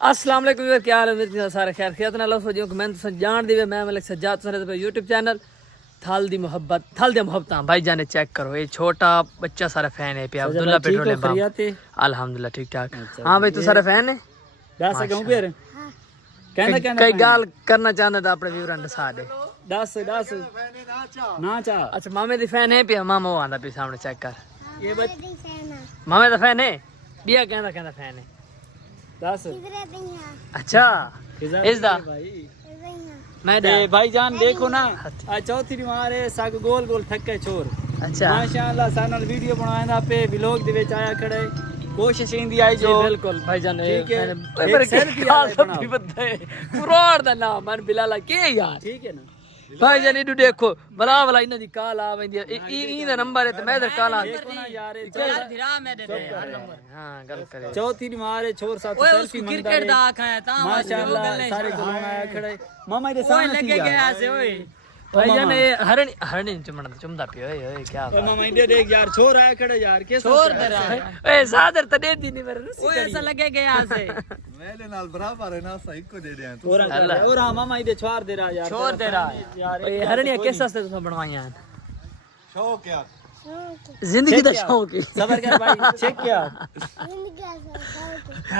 अस्सलाम वालेकुम वीर, क्या हाल है? मेरे सारे खैर खैरियत नाल हो जियो कमेंट तुम जान दी मैं मलिक सज्जाद सुने पे YouTube चैनल थल दी मोहब्बत भाई जाने चेक करो ये छोटा बच्चा सारा फैन है पे अब्दुल्ला पेट्रोलियम पंप अल्हम्दुलिल्लाह ठीक ठाक। हां भाई तू सारा फैन है दस कहूं फिर कहना कहना कई गाल करना चाहता था अपने व्यूअर ने साथ दस ना चा अच्छा मामे दी फैन है पे मामा वो आंदा पे सामने चेक कर ये मामे दा फैन है बिया कहंदा फैन है दस अच्छा इस दा मैं ए भाईजान देखो ना आ चौथी बीमार है सग गोल गोल थके छोर अच्छा माशाअल्लाह सानल वीडियो बनांदा पे व्लॉग दे विच आया खड़े कोशिश इंदी आई जो बिल्कुल भाईजान ठीक है पर सेल्फी यार सब बंदा है पुराण दा नाम मन बिलाला के यार ठीक है ना भाईजान इडू देखो भला भला इना दी कॉल आ वेंदी ई दा नंबर है ते मैं इधर कॉल आ देखो ना यार धिरा में दे नंबर हां गल करे चौथी बीमार है छोर साथ ओए सेल्फी उसको मंगदा क्रिकेट है दा आखा है ता माशाअल्लाह सारे गुलाम आया खड़े मामा दे ओए सामने लगे गया से ओए भाईजान ये हरणी चुमदा पियो ओए क्या ओ मामा इंदे देख यार छोर आया खड़े यार कैसे छोड़ दे रहा ओए सादर त दे दी नहीं मेरे ओए ऐसा लगे गया से मेरे नाल बराबर है ना सही को दे दे तू और मामा इंदे छोड़ दे रहा यार छोड़ दे रहा यार ओए हरणी किस वास्ते तुम बनवाईया शौक यार जिंदगी दा शौक है सबर कर भाई चेक किया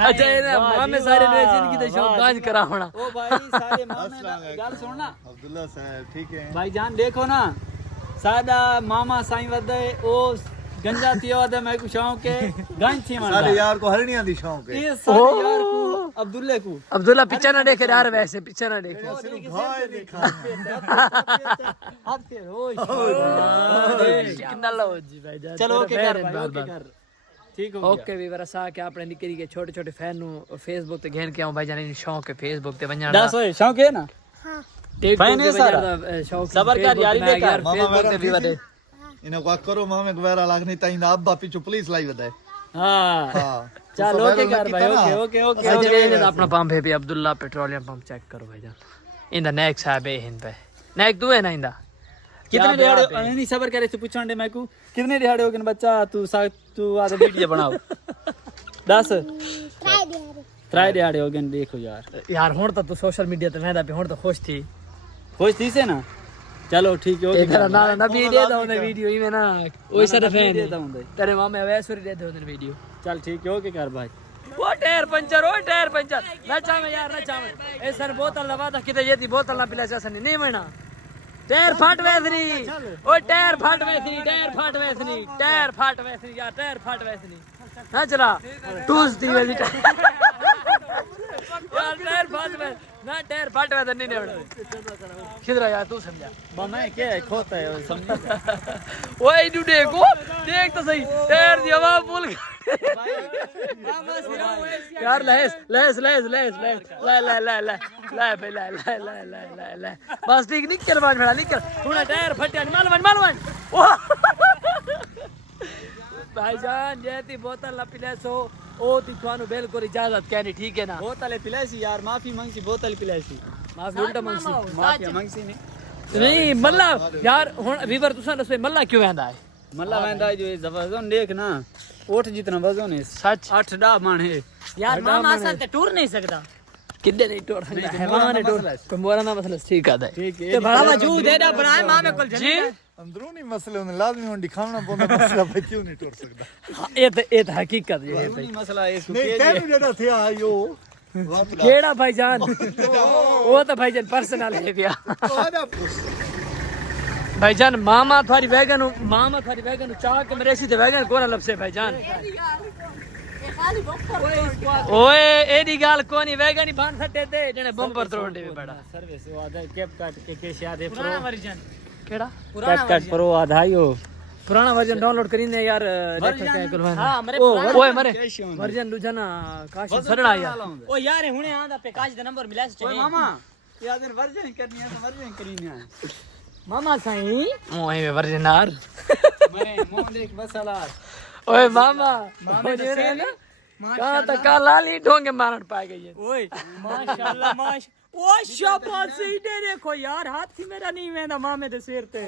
अच्छा ये ना मामे सारे ने जिंदगी दा शौक गाज करा होना ओ भाई सारे मामे गल सुनना अब्दुल्ला साहब ठीक है भाईजान देखो ना सादा मामा साईं वदे ओ गंजा थियो दे मैं को शौक है गंज थी मन सारे यार को हरनिया दी शौक है ये सारे यार को अब्दुल्ले को अब्दुल्ला पीछे ना देखे यार वैसे पीछे ना देखे सिर्फ भाई देखा हाथ पे ओए कितना लो जी भाईजान चलो ओके कर भाई ओके कर ठीक हो ओके वीवर असा के अपने निके निके छोटे छोटे फैन नु फेसबुक ते घेन के आऊं भाईजान इन शौक है फेसबुक ते वणन दस ओए शौक है ना फैन है सारा शौक सबर कर यारी दे कर फेसबुक ते वीवर दे इने को करो मामे गवेरा लागनी ताई ना अब्बा पीछे पुलिस लाई वदाए हां हां चल ओके कर भाई ओके ओके ओके अच्छा ये अपना पंप है भी अब्दुल्ला पेट्रोलियम पंप चेक करो भाईजान इंदा नेक्स्ट है बे हिन पे नेक तू है ना इंदा कितने दिहाड़े नहीं सबर करे तू पूछण दे मैं को कितने दिहाड़े हो गए बच्चा तू आधा वीडियो बनाओ 10 त्रै दिहाड़े हो गए देखो यार हुन तो तू सोशल मीडिया ते वेंदा पे हुन तो खुश थी खुश थी से ना चलो ठीक है ओके तेरा ना ना वीडियो दो ने वीडियो ही में ना ओई सारे फैन देता हूं तेरे मामे वैसुरी दे दो ने वीडियो चल ठीक है ओके कर भाई वो टायर पंचर ना चावे यार ना चावे ए सर बोतल लगा था किते ये थी बोतल ना पिला सनी नहीं मना टायर फाट वैसनी ओ टायर फाट वैसनी यार टायर फाट वैसनी ना चला टूस दी वाली यार टायर फाट वैसनी नहीं नेवड़ा किधर यार तू समझा मैं क्या खोता है समझ ओए इडू देखो देख तो सही टायर दी हवा फुल यार लेस ले बस ठीक निकल बाज मेरा निकल थोड़ा टायर फटिया माल भाईजान जेती बोतल ना पिलेसो ओ ती थानु बिल्कुल इजाजत कहनी ठीक है ना बोतल पिलासी यार माफी मांगसी बोतल पिलासी माफी उल्टा मांगसी माफी मांगसी नहीं मल्ला यार हुन वीवर तुसा दसो मल्ला क्यों वेंदा है मल्ला वेंदा जो वजन देख ना ओठ जितना वजन है सच 8-10 मन है यार मामा असल ते टूर नहीं सकता किड्डे नहीं टोड़ सकता हैवान है टोड़ कोई मोरा ना मसला ठीक है ठीक है ते बड़ा वजूद दे दा बनाए मामे कोल जी अंदरूनी मसले उन्हें लाजमी हों दिखावना पौंदा मसला भाई क्यों नहीं टूट सकता ये तो हकीकत है नहीं मसला है इसको नहीं कहने जेड़ा थे आयो केड़ा भाईजान वो तो भाईजान पर्सनल है भैया भाईजान मामा थारी वैगन चाह के मेरे सी ते वैगन कोना लपसे भाईजान ओए एडी गाल कोनी वैगन ही बांध सटे ते जने बम्पर तोड़े भी बड़ा सर्विस आधा कैप काट के याद है पुराना वर्जन केड़ा कैप काट प्रो आधायो पुराना वर्जन डाउनलोड करीने यार हां मेरे ओए मरे वर्जन दूजना काश सरड़ा यार ओ यार हुने आंदा पे काश दा नंबर मिला से ओए मामा यार वर्जन करनी है तो वर्जन करीने मामा साईं ओए वर्जन यार मरे मोह देख बसलार ओए मामा कहां तक लाली ढोंगे मारन पाए गई है ओए माशाल्लाह ओ शाबाश सही दे देखो यार हाथ ही मेरा नहीं वेंदा मामे दे सिर ते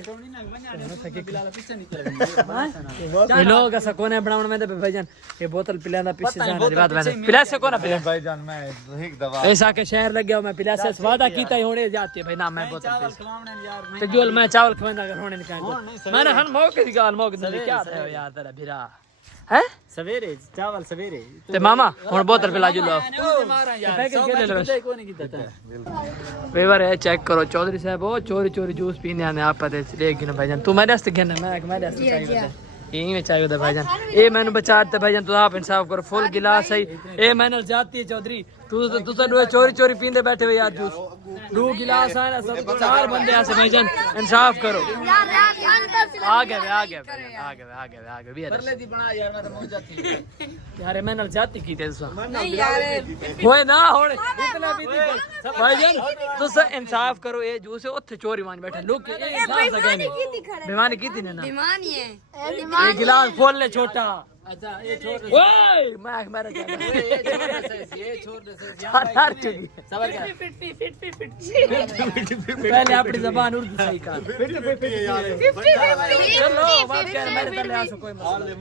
ये लोग ऐसा कोने बनावन में तो भाईजान ये बोतल पिलांदा पीछे जाने दी बात मैंने पिला से कोना पिला भाईजान मैं एक दवा ऐसा के शहर लग गया मैं पिला से वादा कीता ही होने जाती है भाई ना मैं बोतल पी यार तो जोल मैं चावल खवांदा अगर होने निकाल मैंने हन मौके दी गाल मौके दी क्या है यार तेरा भिरा हैं सवेरे चावल सवेरे ते मामा हुन बोतल पिला जो लो मारा यार को नहीं कीता था पेवर है चेक करो चौधरी साहब वो चोरी चोरी जूस पीने आने आप पता लेकिन भाईजान तू मेरे वास्ते घेना मैं मेरे वास्ते चाहिए यही में चाहिए होता भाईजान ए मैंने बचाते भाईजान तू आप इंसाफ करो फुल गिलास है ए मैंने जाती है चौधरी तू तो चोरी चोरी पींदे बैठे हुए यार जूस 2 गिलास है ना सब 4 बंदे ऐसे भाईजान इंसाफ करो आगे भी परले दी बना यार मैं तो मौज जाती यार मैंने जाती की थे होए ना होए इतना भी भाईजान तू इंसाफ करो ए जूस ओथे चोरी मान बैठे लोग ए इंसाफ सकेंगे बेईमानी की थी ना बेईमानी है ये गिलास खोल ले छोटा अच्छा ये छोड़ ओए मैं मेरा ये छोड़ दे हार चुकी सबर कर पहले अपनी जबान उर्दू सही कर चलो बात कर मेरे पहले आ कोई मसला